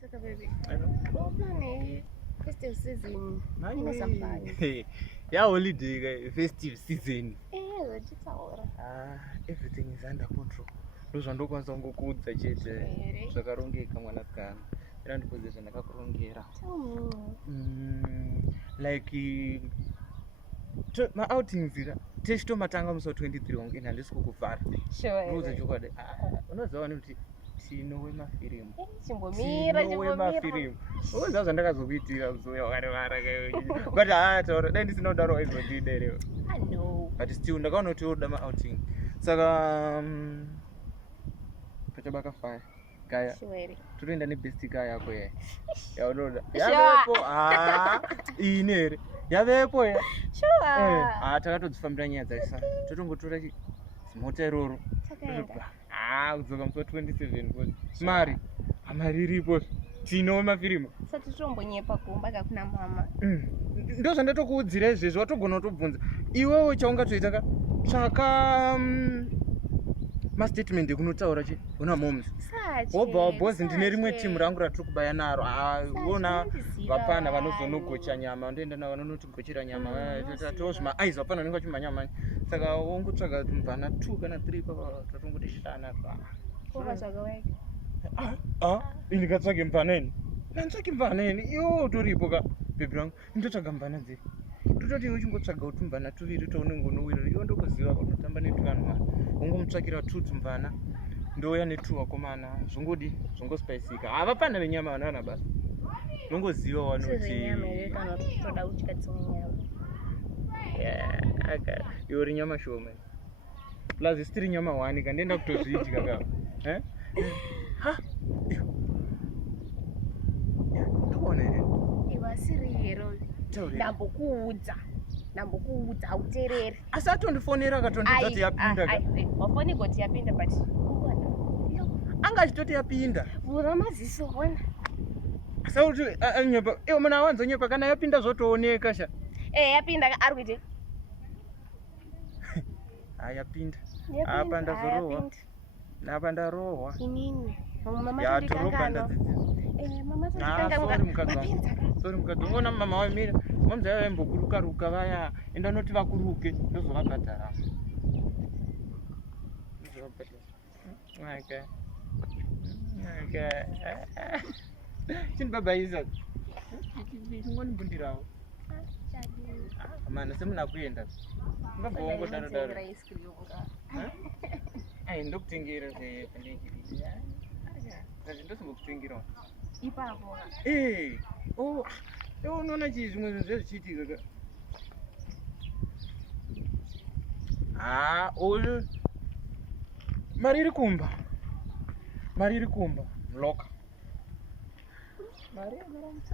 Saka baby. Plan festive season. Yeah, holiday festive season. Everything is under control. Ndozvandokwanisa kungokuudza chete zvakarongeka mwanasikana. Era ndikuudze zvandakakurongera. Like ma-outings techitomatanga musi 23 wangu ina handisi kukuvhara. Ndikuudze chokwadi. Unoziva kuti tinowe mafirimu. Unoziva zvandakazokuitira kuzoya wakarevara kaiwe. But taura dai ndisina kudaro waizondiderewo. But still ndakaona kuti woda ma-outing. Saka pachabaka fire. Kaya. Tutoenda nebest kaya yako ye. Yaunoda. Yavepo. Inere. Yavepo ye. Takatodzifambira nyaya dzaisa. Totongotora zimota iroro. Kudzoka musi 27 mari. Mari iripo. Tinowe mafirimu. Sati tombonyepa kumba kakuna mama. Ndozvandatokuudzira izvezvo watogona kutobvunza. Iwewe chaungatoita ka tsvaka mastatement ekunotaura chi una moms. Wobva wabhozi ndine rimwe timu rangu ratiri kubaya naro. Wona vapana vanozonogocha nyama ndoenda navo vanonotigochera nyama. Tozvima eyes vapana vanenge vachimhanya. Saka wongotsvaga mvana 2 kana 3 papa tatongoti shana pa. Kovatsvaga wega. Indikatsvage mvana ini. Nantsvage mvana ini. Iwo toripo ka baby rangu. Ndotsvaga mvana dziri. Tototi uchingotsvaga kuti mvana 2 tounenge unowira. Iwo ndokuziva kunotamba netwanhu mwana. Ungomutsvakira 2 tumvana. Ndouya ne2 wakomana. Zvongodi zvongospicika. Havapana venyama vanana basa. Nongoziva wanoti nyama ere kana toda kudya dzimwe nyama. Iwo ri nyama shoma. Plus isitiri nyama 1 kandienda kutozvidya ka. Ndikuona ere. Iwa siri hero. Ndambokuudza auteereri. Asi atondifonera akatondidza kuti yapinda ka. Wafoni goti yapinda but anga achitoti yapinda. Vura maziso ona. Sauti anyepa. Iwo muna wanzonyepa kana yapinda zvotooneka sha. Yapinda ari kuite. Yapinda. Apa ndazorohwa. Napa ndarohwa. Inini. Mama yatorohwa mama sorry mukadzi ngona mama wamira mamza yembokuruka ruka vaya enda noti vakuruke ndozovabhadhara. Chindibabaisa ngonimbundirawo mana semuna kuenda ngabva wongodaro ndokutengera ndosingokutengerawo ipapo. Unoona chii zvimwe zvinhu zvezvichiitika ka. Mari iri kumba. Mari iri kumba. Mloka. Mari iri kumba.